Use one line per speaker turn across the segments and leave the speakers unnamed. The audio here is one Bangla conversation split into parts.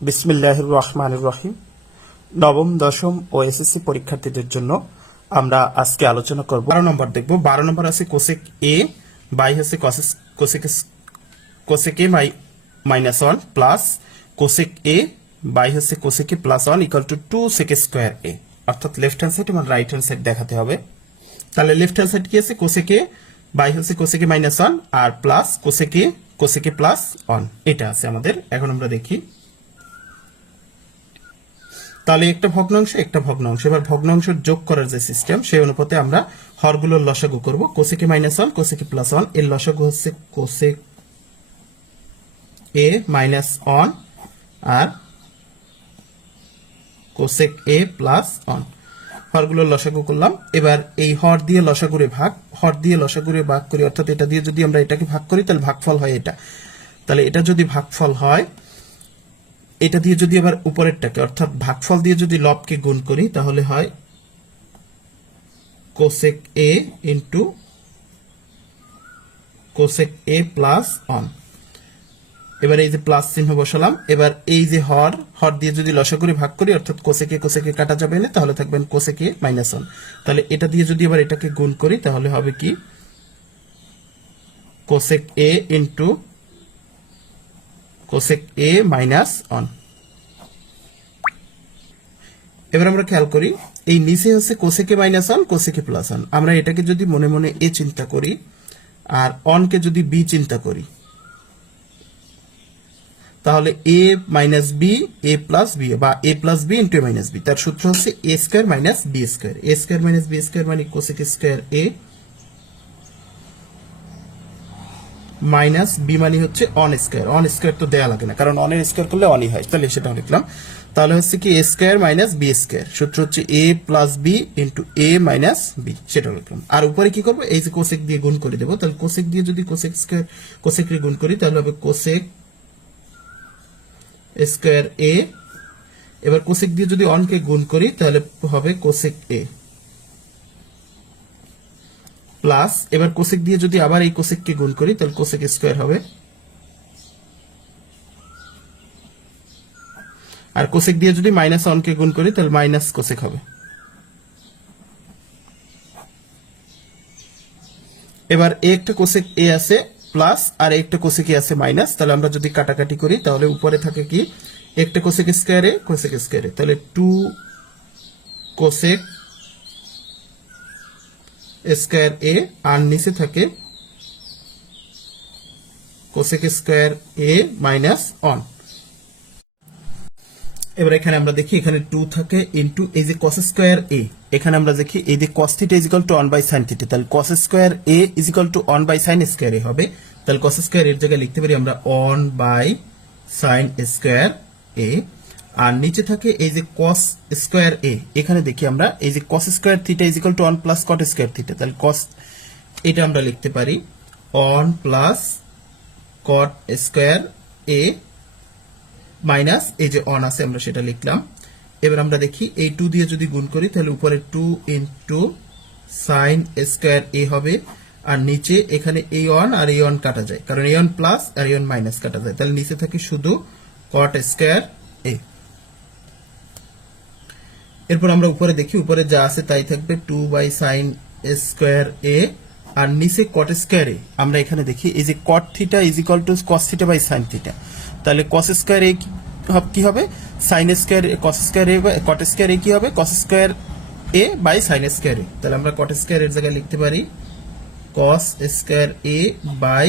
বিসমিল্লাহ রহমান রহিম। নবম, দশম ও এসএসসি পরীক্ষার্থীদের জন্য আমরা আজকে আলোচনা করব। বারো নম্বর দেখব। বারো নম্বর আছে কোসেক এ বাই হচ্ছে cosec cosec A my minus one plus cosec A by হচ্ছে cosec A plus one equal to two sec square A অর্থাৎ লেফট হ্যান্ড সাইড এবং রাইট হ্যান্ড সাইড দেখাতে হবে। তাহলে লেফট হ্যান্ড সাইড কি আছে? কোসেক এ বাই হচ্ছে cosec A minus one R plus cosec A cosec A plus one. এটা আছে আমাদের। এখন আমরা দেখি। তাহলে একটা ভগ্নাংশ একটা ভগ্নাংশ। এবার ভগ্নাংশ যোগ করার যে সিস্টেম সেই অনুপাতে আমরা হরগুলোর লসাগু করব। Cosec A minus one cosec A plus ওয়ানের লসাগু হচ্ছে কোসেক এ মাইনাস ওয়ান আর কোসেক এ প্লাস ওয়ান হরগুলোর লসাগু করলাম। এবার এই হর দিয়ে লসাগুরে ভাগ, হর দিয়ে লসাগুরে ভাগ করি। অর্থাৎ এটা দিয়ে যদি আমরা এটাকে ভাগ করি, তাহলে ভাগফল হয় এটা। তাহলে এটা যদি ভাগফল হয় এটা দিয়ে যদি আবার উপরেরটাকে, অর্থাৎ ভাগফল দিয়ে যদি লবকে গুণ করি, তাহলে হয় cosec A into cosec A plus one এবার এই যে প্লাস চিহ্ন বসালাম, এবার এই যে হর হর দিয়ে যদি লসা করে ভাগ করি, অর্থাৎ কোসেকে কোসেকে কাটা যাবে না তাহলে থাকবেন কোসেকে মাইনাস ওয়ান তাহলে এটা দিয়ে যদি আবার এটাকে গুণ করি, তাহলে হবে কি? Cosec A into cosec A minus one এবার আমরা খেয়াল করি, এই নিচে হচ্ছে cosec A minus one cosec A plus one আমরা এটাকে যদি মনে মনে এ চিন্তা করি, আর অনকে যদি বি চিন্তা করি, তাহলে A minus B A plus B বা A plus B into minus B তার সূত্র হচ্ছে A square minus B square A square minus B square মানে cosec square A minus B মানে হচ্ছে অন স্কোয়ার। অন স্কোয়ার তো দেওয়া লাগে না, কারণ অনের স্কোয়ার করলে অনই হয়। তাহলে সেটাও লিখলাম। তাহলে হচ্ছে কি, A square minus B square. সূত্র হচ্ছে A plus B into A minus B, সেটাও লিখলাম। আর উপরে কি করব? এই যে কোসেক দিয়ে গুণ করে দেবো। তাহলে কোসেক দিয়ে যদি কোসেক স্কোয়ার কোসেক গুণ করি, তাহলে হবে কোসেক স্কোয়ার এ। এবার কোসেক দিয়ে যদি অনকে গুণ করি, তাহলে হবে কোসেক এ। প্লাস এবার কোসেক দিয়ে যদি আবার এই কোসেককে গুণ করি, তাহলে কোসেক স্কোয়ার হবে। আর কোসেক দিয়ে যদি মাইনাস ওয়ানকে গুণ করি, তাহলে মাইনাস কোসেক হবে। এবার এ একটা কোসেক এ আছে প্লাস আর একটা কোসেক আছে মাইনাস তাহলে আমরা যদি কাটাকাটি করি, তাহলে উপরে থাকে কি? একটা cosec square A cosec square A তাহলে টু কোসেক স্কোয়ার এ আর নিচে থাকে cosec square A minus one এবার এখানে আমরা দেখি এখানে টু থাকে ইন্টু এই যে কস স্কোয়ার এ এখানে আমরা দেখি এই যে cos theta is equal to one by sine theta তাহলে cos square A is equal to one by sine square A হবে। তাহলে কস স্কোয়ার এর জায়গায় লিখতে পারি আমরা one by sine square A আর নিচে থাকে এই যে কস স্কোয়ার এ এখানে দেখি আমরা, এই যে cos square theta is equal to one plus cot square theta তাহলে কস এটা আমরা লিখতে পারি one plus cot square A minus এই যে অন আছে, আমরা সেটা লিখলাম। এবার আমরা দেখি এই টু দিয়ে যদি গুণ করি, তাহলে উপরে two into sine square A হবে, আর নিচে এখানে এই ওয়ান আর এই ওয়ান কাটা যায়, কারণ এই ওয়ান প্লাস আর এই ওয়ান মাইনাস কাটা যায়, তাহলে নিচে থাকে শুধু কট স্কোয়ার এ এরপর আমরা উপরে দেখি, উপরে যা আছে তাই থাকবে two by sine square A আর নিচে কট স্কোয়ার এ আমরা এখানে দেখি, এই যে cot theta is equal to cos theta by sine theta তাহলে কস স্কোয়ার এ কি হবে sine square cos square A cot square A কি হবে? Cos square A by sine square A তাহলে আমরা কট স্কোয়ার এর জায়গায় লিখতে পারি cos square A by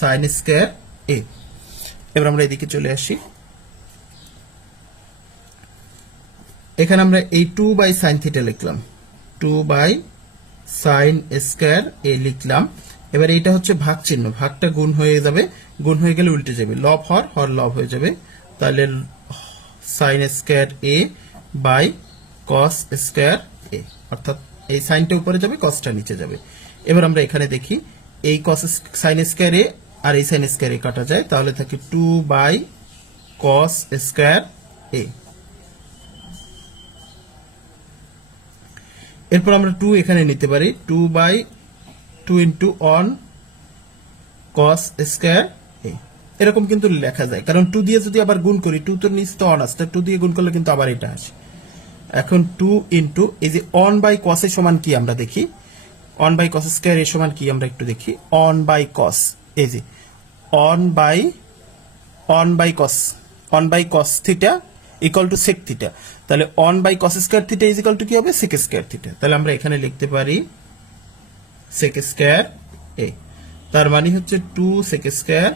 sine square A এবার আমরা এদিকে চলে আসি। এখানে আমরা এই টু বাই সাইন থিটা লিখলাম। Two by sine square A লিখলাম। এবার এইটা হচ্ছে ভাগ চিহ্ন ভাগটা গুণ হয়ে যাবে। গুণ হয়ে গেলে উল্টে যাবে। লব হর হর লব হয়ে যাবে। তাহলে sine square A by cos square A অর্থাৎ এই সাইনটা উপরে যাবে কসটা নিচে যাবে। এবার আমরা এখানে দেখি, এই কস সাইন স্কোয়ার এ আর এই সাইন স্কোয়ার এ কাটা যায়। তাহলে থাকে two by cos square A এরপর আমরা টু এখানে নিতে পারি two by two into one cos square এরকম কিন্তু লেখা যায়, কারণ টু দিয়ে যদি আবার গুণ করি টু তো নিচ তো অন আসছে টু দিয়ে গুণ করলে কিন্তু আবার এটা আসে এখন টু ইন্টু এই যে অন বাই কসের সমান কি আমরা দেখি? অন বাই কস স্কোয়ার এর সমান কি আমরা একটু দেখি? অন বাই কস এই যে one by one by cos one by cos theta equal to sec theta তাহলে one by cos square theta is equal to কি হবে? সেক স্কোয়ার থিটা তাহলে আমরা এখানে লিখতে পারি সেক স্কোয়ার এ তার মানে হচ্ছে টু সেক স্কোয়ার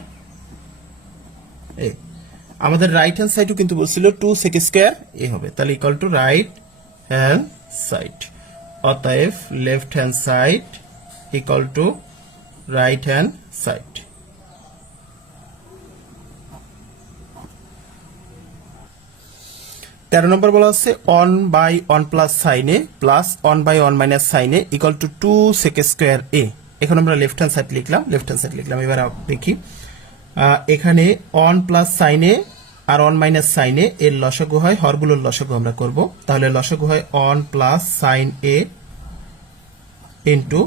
এ আমাদের রাইট হ্যান্ড সাইডও কিন্তু বলছিল টু সেক স্কোয়ার এ হবে। তাহলে equal to right hand side অতএব left hand side equal to right hand side তেরো নম্বর বলা হচ্ছে one by one plus sine A plus one by one minus sine A equal to two sec square A এখন আমরা লেফট হ্যান্ড সাইড লিখলাম লেফট হ্যান্ড সাইড লিখলাম, এবার দেখি। এখানে অন প্লাস সাইনে আর অন মাইনাস সাইনে এর লসাগু হয়, হরগুলোর লসাগু আমরা করব। তাহলে লসাগু হয় one plus sine A into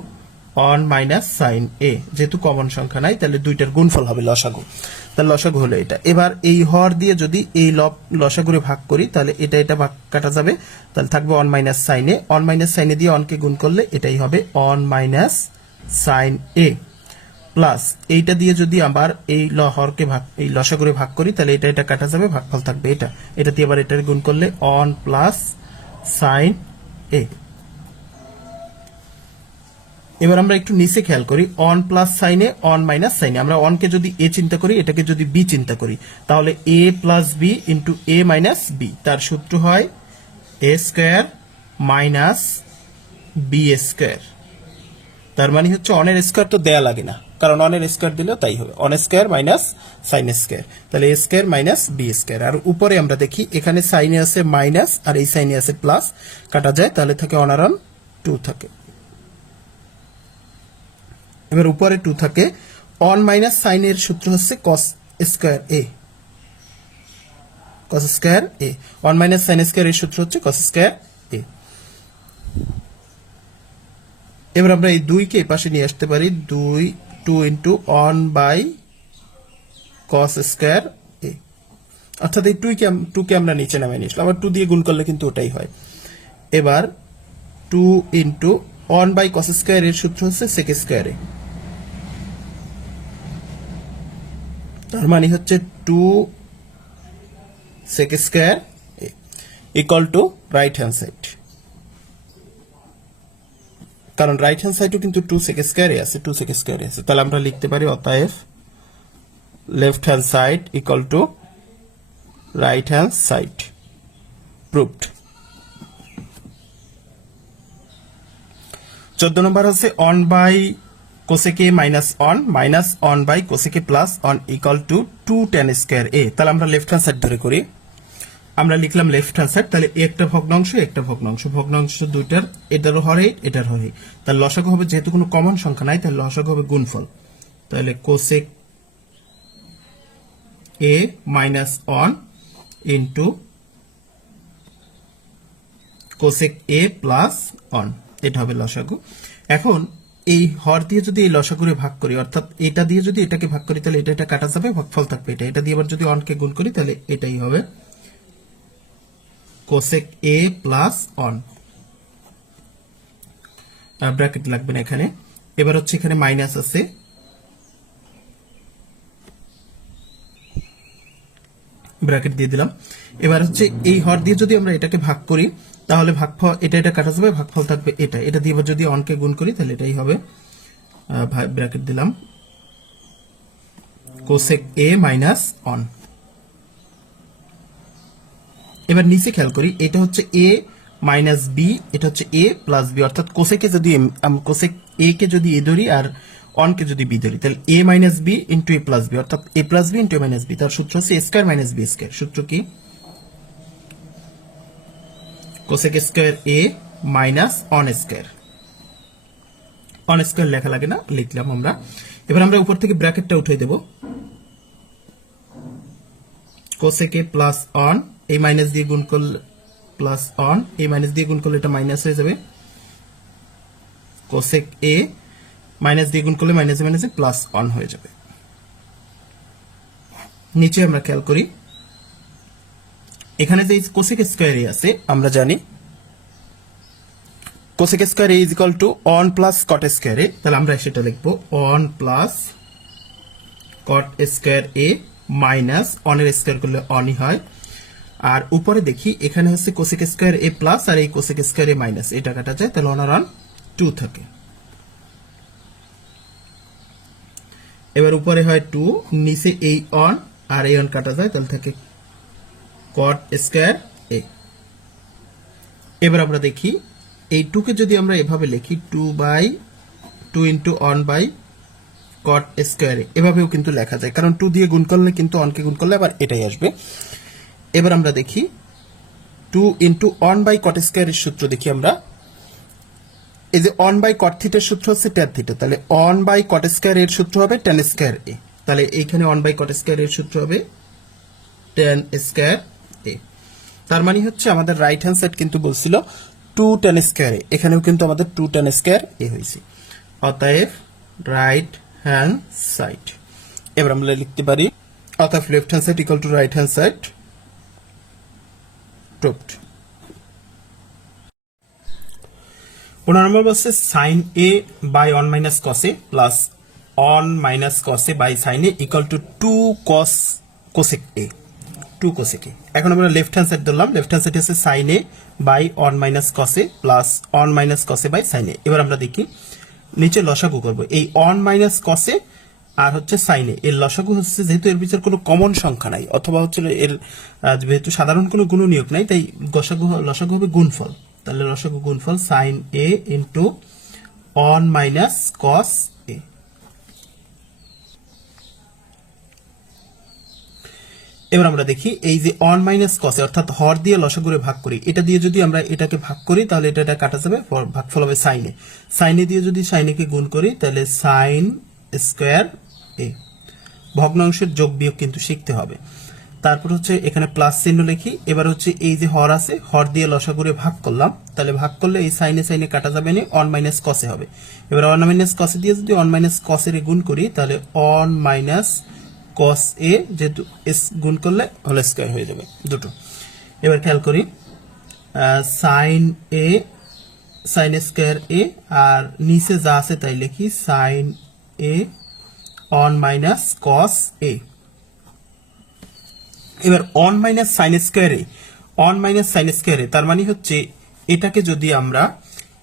one minus sine A যেহেতু কমন সংখ্যা নাই, তাহলে দুইটার গুণফল হবে লসাগু। তাহলে লসাগু হলো এটা। এবার এই হর দিয়ে যদি এই লব লসাগুরে ভাগ করি, তাহলে এটা এটা ভাগ কাটা যাবে। তাহলে থাকবে one minus sine A one minus sine A দিয়ে অনকে গুণ করলে এটাই হবে one minus sine A plus এইটা দিয়ে যদি আবার এই ল, হরকে ভাগ, এই লসাগুরে ভাগ করি, তাহলে এটা এটা কাটা যাবে, ভাগফল থাকবে এটা। এটা দিয়ে আবার এটার গুণ করলে অন প্লাস সাইন এ এবার আমরা একটু নিচে খেয়াল করি one plus sine A one minus sine A আমরা অনকে যদি এ চিন্তা করি, এটাকে যদি বি চিন্তা করি, তাহলে A plus B into A minus B তার সূত্র হয় A square minus B square তার মানে হচ্ছে অনের স্কোয়ার তো দেয়া লাগে না, কারণ অনের স্কোয়ার দিলেও তাই হবে। One square minus sine square তাহলে A square minus B square আর উপরে আমরা দেখি, এখানে সাইনে আছে মাইনাস আর এই সাইনে আছে প্লাস কাটা যায়, তাহলে থাকে অনার অন টু থাকে। এবার উপরে টু থাকে। অন মাইনাস সাইনের সূত্র হচ্ছে cos square A cos square A one minus sine square এর সূত্র হচ্ছে কস স্কোয়ার এ এবার আমরা এই দুইকে পাশে নিয়ে আসতে পারি। দুই two into one by cos square A অর্থাৎ এই টুইকে টুকে আমরা নিচে নামিয়ে নিয়ে আসলাম আবার টু দিয়ে গুণ করলে কিন্তু ওটাই হয়। এবার two into one by cos square এর সূত্র হচ্ছে সেক স্কোয়ারে তার মানে হচ্ছে two sec square equal to right hand side কারণ রাইট হ্যান্ড সাইডও কিন্তু টু সেক স্কোয়ারে আছে টু সেক স্কোয়ারে আছে। তাহলে আমরা লিখতে পারি অতএব left hand side equal to right hand side proved চোদ্দ নম্বর হচ্ছে one by cosec A minus one minus one by cosec A plus one equal to two tan square A তাহলে আমরা লেফট হ্যান্ড সাইড ধরে করি। আমরা লিখলাম লেফট হ্যান্ড সাইড তাহলে একটা ভগ্নাংশ একটা ভগ্নাংশ। ভগ্নাংশ দুইটার এটারও হরে, এটার হরে। তাহলে লসাগু হবে যেহেতু কোনো কমন সংখ্যা নাই, তাহলে লসাগু হবে গুণফল। তাহলে cosec A minus one into cosec A plus one এটা হবে লসাগু। এখন এই হর দিয়ে যদি এই লসাগুরে ভাগ করি, অর্থাৎ এটা দিয়ে যদি এটাকে ভাগ করি, তাহলে এটা এটা কাটা যাবে, ভাগফল থাকবে এটা। এটা দিয়ে আবার যদি অনকে গুণ করি, তাহলে এটাই হবে cosec A plus one bracket লাগবে না এখানে। এবার হচ্ছে এখানে মাইনাস আছে। ব্র্যাকেট দিয়ে দিলাম। এবার হচ্ছে এই হর দিয়ে যদি আমরা এটাকে ভাগ করি তাহলে ভাগফল এটা এটা কাটা যাবে, ভাগফল থাকবে এটা। এটা দিয়ে যদি অনকে গুণ করি, তাহলে এটাই হবে ব্র্যাকেট দিলাম। কোসেক এ মাইনাস অন এবার নিচে খেয়াল করি, এটা হচ্ছে এ মাইনাস বি এটা হচ্ছে এ প্লাস বি অর্থাৎ কোসেকে যদি কোসেক এ কে যদি এ ধরি আর অনকে যদি বি ধরি, তাহলে A minus B into A plus B অর্থাৎ A plus B into A minus B তার সূত্র হচ্ছে A square minus B square সূত্র কি? Cosec square A minus one square one square লেখা লাগে না, লিখলাম আমরা। এবার আমরা উপর থেকে ব্র্যাকেটটা উঠিয়ে দেব। এ প্লাস অন এই মাইনাস দিয়ে গুণ করলে প্লাস অন এই মাইনাস দিয়ে গুণ করলে এটা মাইনাস হয়ে যাবে। কোসেক এ মাইনাস দিয়ে গুণ করলে মাইনাসে মাইনাসে প্লাস অন হয়ে যাবে। নিচে আমরা খেয়াল করি এখানে যে কোসেক স্কোয়ার আছে আমরা জানি cosec square is equal to one plus cot square তাহলে আমরা সেটা লিখব one plus cot square A minus অনের স্কোয়ার করলে অনই হয়। আর উপরে দেখি এখানে হচ্ছে কোসেক স্কোয়ার এ প্লাস আর এই কোসেক স্কোয়ার এ মাইনাস এই টাকাটা যায় তাহলে অনার অন টু থাকে। এবার উপরে হয় টু নিচে এই অন আর এই অন কাটা যায় তাহলে থাকে কট স্কোয়ার এ এবার আমরা দেখি, এই টুকে যদি আমরা এভাবে লিখি two by two into one by cot square A এভাবেও কিন্তু লেখা যায়। কারণ টু দিয়ে গুণ করলে কিন্তু অনকে গুণ করলে আবার এটাই আসবে। এবার আমরা দেখি two into one by cot স্কোয়ারের সূত্র দেখি আমরা। এই যে অন বাই কট থিটার সূত্র হচ্ছে ট্যান থিটা তাহলে অন বাই কট স্কোয়ার এর সূত্র হবে ট্যান স্কোয়ার এ তাহলে এইখানে অন বাই কট স্কোয়ার এর সূত্র হবে ট্যান স্কোয়ার তার মানে হচ্ছে আমাদের রাইট হ্যান্ড সাইড কিন্তু বলছিল টু টেন স্কোয়ার এখানেও কিন্তু আমাদের টু টেন স্কোয়ার এ হয়েছে। অতএব রাইট হ্যান্ড সাইড এবার আমরা লিখতে পারি, অতএব left hand side equal to right hand side proved পনেরো নম্বর বলছে sine A by one minus cos A plus one minus cos A by sine A equal to two cos cosec A two cosec এখন আমরা লেফট হ্যান্ড সাইড ধরলাম। লেফট হ্যান্ড সাইড হচ্ছে sine A by one minus cos A plus one minus cos A by sine A এবার আমরা দেখি নিচে লসাগু করব। এই অন মাইনাস কসে আর হচ্ছে সাইনে এর লসাগু হচ্ছে যেহেতু এর ভিতর কোনো কমন সংখ্যা নাই, অথবা হচ্ছে এর যেহেতু সাধারণ কোনো গুণ নিয়োগ নাই, তাই গসাগু লসাগু হবে গুণফল। তাহলে লসাগু গুণফল sine A into one minus cos A এবার আমরা দেখি, এই যে অন মাইনাস কসে অর্থাৎ হর দিয়ে লসাগুরে ভাগ করি, এটা দিয়ে যদি আমরা এটাকে ভাগ করি, তাহলে এটা এটা কাটা যাবে, ফল- ভাগফল হবে সাইনে সাইনে দিয়ে যদি সাইনেকে গুণ করি, তাহলে সাইন স্কোয়ার এ ভগ্নাংশের যোগ বিয়োগ কিন্তু শিখতে হবে। তারপর হচ্ছে এখানে প্লাস চিহ্ন লিখি, এবার হচ্ছে এই যে হর আছে, হর দিয়ে লসাগুরে ভাগ করলাম, তাহলে ভাগ করলে এই সাইনে সাইনে কাটা যাবে না অন মাইনাস কসে হবে। এবার অন মাইনাস কসে দিয়ে যদি অন মাইনাস কসের গুণ করি, তাহলে অন মাইনাস কস এ যেহেতু এস গুণ করলে হোল স্কোয়ার হয়ে যাবে, দুটো। এবার খেয়াল করি sine A sine square A আর নিচে যা আছে তাই লিখি sine A one minus cos A এবার one minus sine square A one minus sine square A তার মানে হচ্ছে এটাকে যদি আমরা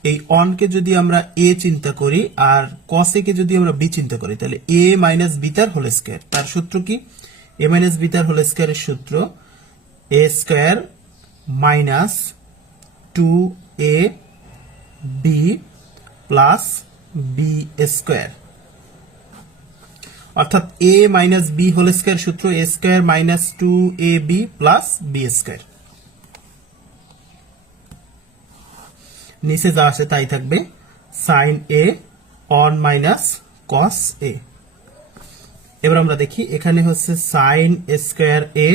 এই অনকে যদি আমরা এ চিন্তা করি আর কস কে যদি আমরা বি চিন্তা করি, তাহলে এ মাইনাস বি তার হোল স্কোয়ার তার সূত্র কি? এ মাইনাস বি তার হোল স্কোয়ারের সূত্র A square minus two A B plus B square অর্থাৎ A minus B whole square সূত্র A square minus two A B plus B square নিচে যা আসে তাই থাকবে। Sine A one minus cos A এবার আমরা দেখি, এখানে হচ্ছে সাইন স্কোয়ার এ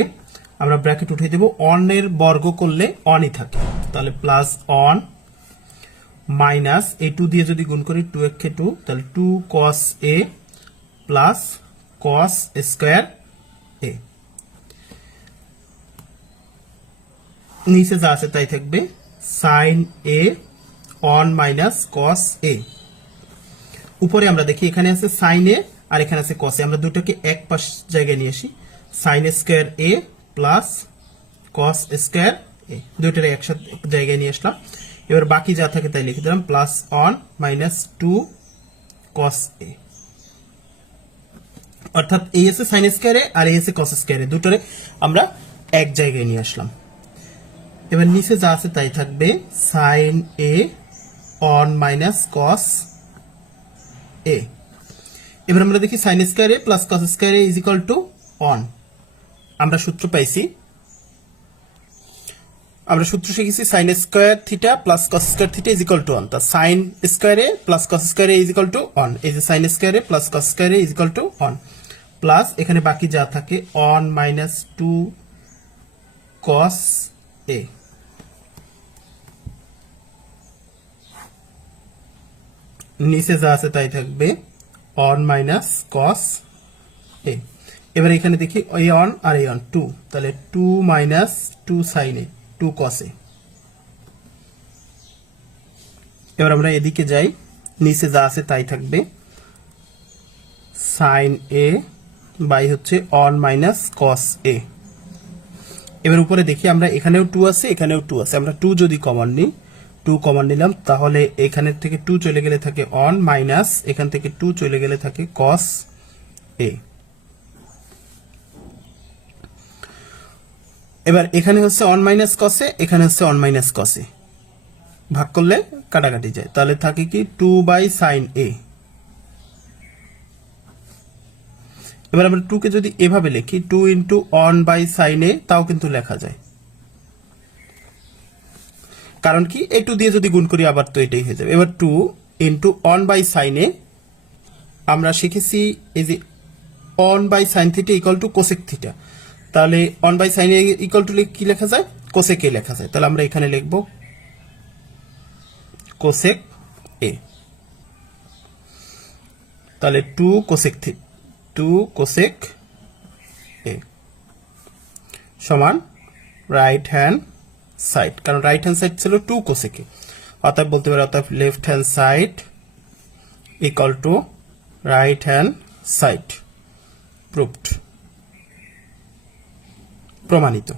আমরা ব্র্যাকেট উঠিয়ে দেব, অনের বর্গ করলে অনই থাকে। তাহলে plus one minus A two দিয়ে যদি গুণ করি টু একে টু তাহলে two cos A plus cos square A নিচে যা আছে তাই থাকবে sine A one minus cos A উপরে আমরা দেখি এখানে আছে সাইন এ আর এখানে আছে কস এ আমরা দুটোকে এক পাশ জায়গায় নিয়ে আসি। Sine square A plus cos square A দুইটার একসাথে এক জায়গায় নিয়ে আসলাম। এবার বাকি যা থাকে তাই লিখে দিলাম plus one minus two cos A অর্থাৎ এই এসে সাইন স্কোয়ারে আর এই এসে কস স্কোয়ারে দুটোরে আমরা এক জায়গায় নিয়ে আসলাম। এবার নিচে যা আছে তাই থাকবে sine A one minus cos A এবার আমরা দেখি সাইন স্কোয়ারে plus cos square A is equal to one আমরা সূত্র পাইছি। আমরা সূত্র শিখেছি sine square theta plus cos square theta is equal to one তা sine square A plus cos square A is equal two one এই যে sign square A plus cos square A is equal to one plus এখানে বাকি যা থাকে one minus two cos A নিচে যা আছে তাই থাকবে। অন মাইনাস কস এ এবার এখানে দেখি এ অন আর এ অন টু তাহলে two minus two sine A two কসে এবার আমরা এদিকে যাই। নিচে যা আছে তাই থাকবে। সাইন এ বাই হচ্ছে অন মাইনাস কস এ এবার উপরে দেখি আমরা এখানেও টু আছে, এখানেও টু আছে। আমরা টু যদি কমন নিই টু কমন নিলাম। তাহলে এখানের থেকে টু চলে গেলে থাকে অন মাইনাস এখান থেকে টু চলে গেলে থাকে কস এ এবার এখানে হচ্ছে অন মাইনাস কসে এখানে হচ্ছে অন মাইনাস কসে ভাগ করলে কাটাকাটি যায়। তাহলে থাকে কি টু বাই সাইন এ এবার আমরা টু কে যদি এভাবে লিখি two into one by sine A তাও কিন্তু লেখা যায়। কারণ কি? এই টু দিয়ে যদি গুণ করি, আবার তো এটাই হয়ে যাবে। এবার two into one by sine A আমরা শিখেছি এই যে one by sine theta equal to cosec theta তাহলে one by sine equal to কি লেখা যায়? কোসেক এ লেখা যায়। তাহলে আমরা এখানে লিখব কোসেক এ তাহলে two cosec theta two cosec A সমান রাইট হ্যান্ড সাইড কারণ রাইট হ্যান্ড সাইড ছিল টু কোসেকে অর্থাৎ বলতে পারি অর্থাৎ left hand side equal to right hand side proved প্রমাণিত।